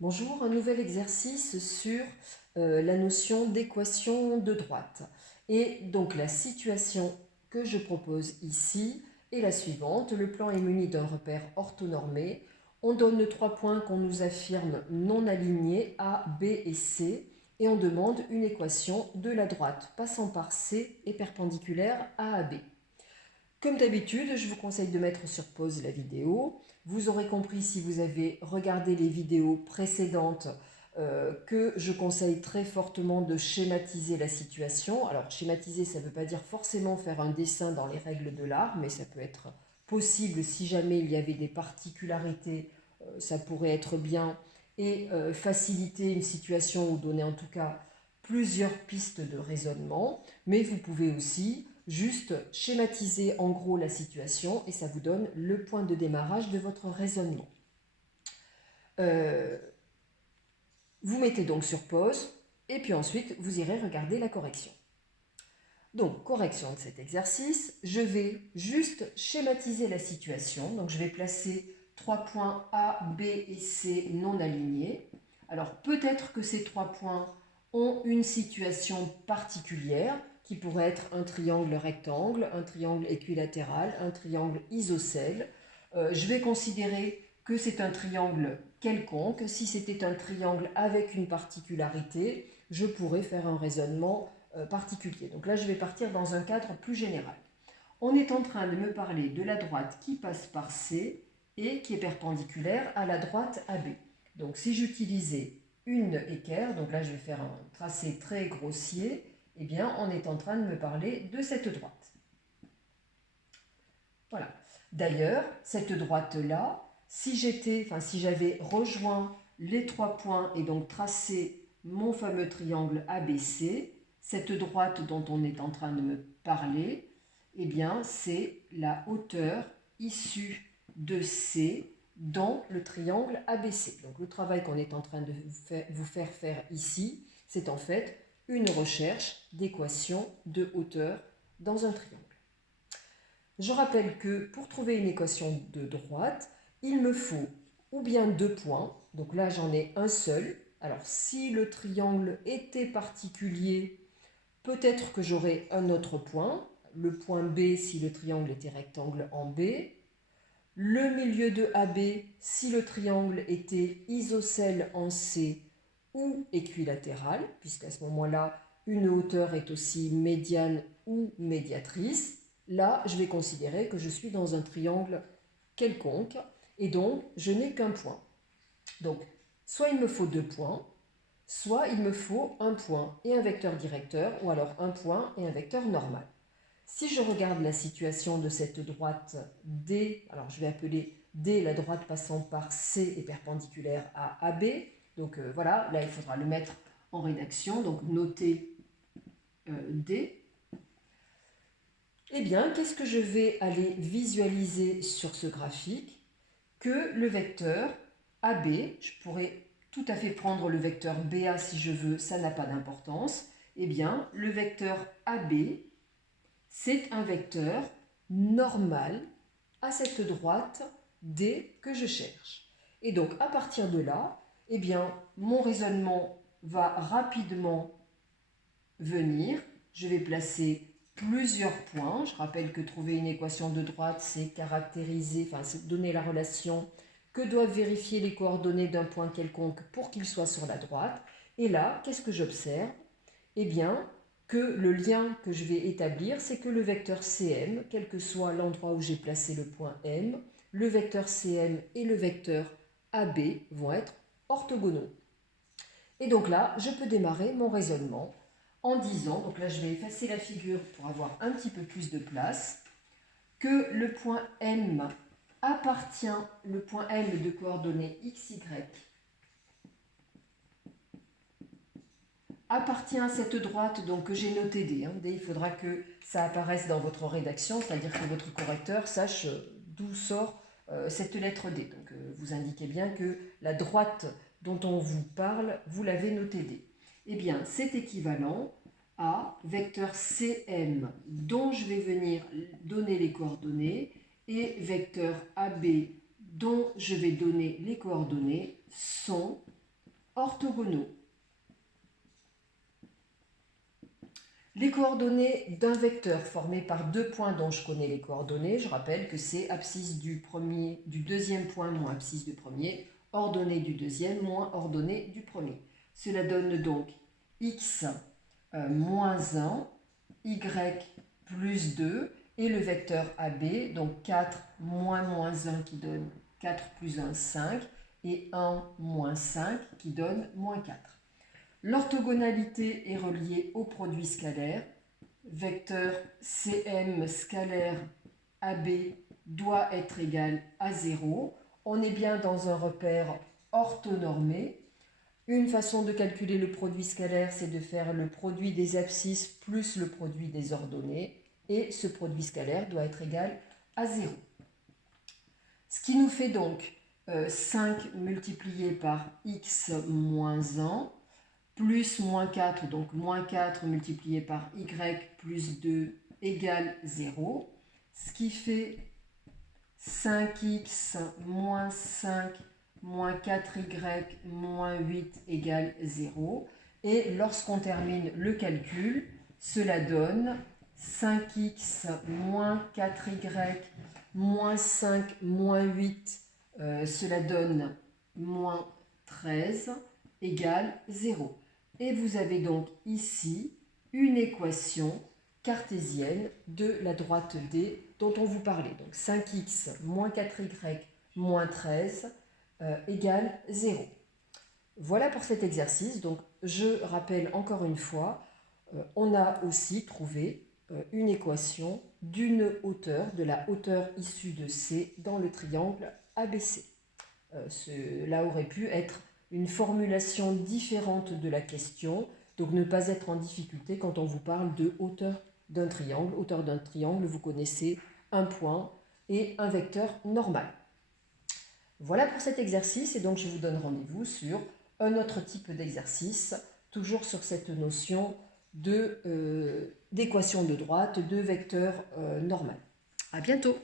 Bonjour, un nouvel exercice sur la notion d'équation de droite. Et donc la situation que je propose ici est la suivante. Le plan est muni d'un repère orthonormé. On donne 3 points qu'on nous affirme non alignés, A, B et C, et on demande une équation de la droite passant par C et perpendiculaire à B. Comme d'habitude, je vous conseille de mettre sur pause la vidéo. Vous aurez compris si vous avez regardé les vidéos précédentes que je conseille très fortement de schématiser la situation. Alors schématiser, ça ne veut pas dire forcément faire un dessin dans les règles de l'art, mais ça peut être possible si jamais il y avait des particularités, ça pourrait être bien et faciliter une situation ou donner en tout cas plusieurs pistes de raisonnement. Mais vous pouvez aussi juste schématiser en gros la situation et ça vous donne le point de démarrage de votre raisonnement. Vous mettez donc sur pause et puis ensuite vous irez regarder la correction. Donc, correction de cet exercice, je vais juste schématiser la situation. Donc, je vais placer 3 points A, B et C non alignés. Alors, peut-être que ces 3 points ont une situation particulière qui pourrait être un triangle rectangle, un triangle équilatéral, un triangle isocèle. Je vais considérer que c'est un triangle quelconque. Si c'était un triangle avec une particularité, je pourrais faire un raisonnement particulier. Donc là, je vais partir dans un cadre plus général. On est en train de me parler de la droite qui passe par C et qui est perpendiculaire à la droite AB. Donc si j'utilisais une équerre, donc là je vais faire un tracé très grossier, eh bien on est en train de me parler de cette droite. Voilà. D'ailleurs, cette droite-là, si j'avais rejoint les 3 points et donc tracé mon fameux triangle ABC, cette droite dont on est en train de me parler, eh bien, c'est la hauteur issue de C dans le triangle ABC. Donc, le travail qu'on est en train de vous faire faire ici, c'est en fait une recherche d'équation de hauteur dans un triangle. Je rappelle que pour trouver une équation de droite, il me faut ou bien 2 points, donc là j'en ai un seul. Alors si le triangle était particulier, peut-être que j'aurais un autre point, le point B si le triangle était rectangle en B, le milieu de AB si le triangle était isocèle en C ou équilatéral, puisqu'à ce moment-là, une hauteur est aussi médiane ou médiatrice. Là, je vais considérer que je suis dans un triangle quelconque et donc je n'ai qu'un point. Donc, soit il me faut 2 points, soit il me faut un point et un vecteur directeur, ou alors un point et un vecteur normal. Si je regarde la situation de cette droite D, alors je vais appeler D la droite passant par C et perpendiculaire à AB. Donc voilà, là il faudra le mettre en rédaction, donc noter D. Eh bien, qu'est-ce que je vais aller visualiser sur ce graphique? Que le vecteur AB, je pourrais tout à fait prendre le vecteur BA si je veux, ça n'a pas d'importance. Eh bien, le vecteur AB, c'est un vecteur normal à cette droite D que je cherche. Et donc, à partir de là, eh bien, mon raisonnement va rapidement venir. Je vais placer plusieurs points. Je rappelle que trouver une équation de droite, c'est caractériser, c'est donner la relation que doivent vérifier les coordonnées d'un point quelconque pour qu'il soit sur la droite. Et là, qu'est-ce que j'observe? Eh bien, que le lien que je vais établir, c'est que le vecteur CM, quel que soit l'endroit où j'ai placé le point M, le vecteur CM et le vecteur AB vont être orthogonaux. Et donc là, je peux démarrer mon raisonnement en disant, donc là je vais effacer la figure pour avoir un petit peu plus de place, que le point M appartient, le point M de coordonnées x, y, appartient à cette droite donc, que j'ai notée D. D, il faudra que ça apparaisse dans votre rédaction, c'est-à-dire que votre correcteur sache d'où sort cette lettre D. Donc vous indiquez bien que la droite dont on vous parle, vous l'avez notée D. Eh bien, c'est équivalent à vecteur CM dont je vais venir donner les coordonnées et vecteur AB dont je vais donner les coordonnées sont orthogonaux. Les coordonnées d'un vecteur formé par deux points dont je connais les coordonnées, je rappelle que c'est abscisse du deuxième point moins abscisse du premier, ordonnée du deuxième moins ordonnée du premier. Cela donne donc x moins 1, y plus 2 et le vecteur AB, donc 4 moins 1 qui donne 4 plus 1, 5 et 1 moins 5 qui donne moins 4. L'orthogonalité est reliée au produit scalaire. Vecteur CM scalaire AB doit être égal à 0. On est bien dans un repère orthonormé. Une façon de calculer le produit scalaire, c'est de faire le produit des abscisses plus le produit des ordonnées. Et ce produit scalaire doit être égal à 0. Ce qui nous fait donc 5 multiplié par x moins 1 plus moins 4, donc moins 4 multiplié par y plus 2 égale 0, ce qui fait 5x moins 5 moins 4y moins 8 égale 0. Et lorsqu'on termine le calcul, cela donne 5x moins 4y moins 5 moins 8, cela donne moins 13 égale 0. Et vous avez donc ici une équation cartésienne de la droite D dont on vous parlait. Donc 5x moins 4y moins 13 égale 0. Voilà pour cet exercice. Donc je rappelle encore une fois, on a aussi trouvé une équation d'une hauteur, de la hauteur issue de C dans le triangle ABC. Cela aurait pu être une formulation différente de la question, donc ne pas être en difficulté quand on vous parle de hauteur d'un triangle. Hauteur d'un triangle, vous connaissez un point et un vecteur normal. Voilà pour cet exercice et donc je vous donne rendez-vous sur un autre type d'exercice, toujours sur cette notion d'équation de droite, de vecteur normal. À bientôt!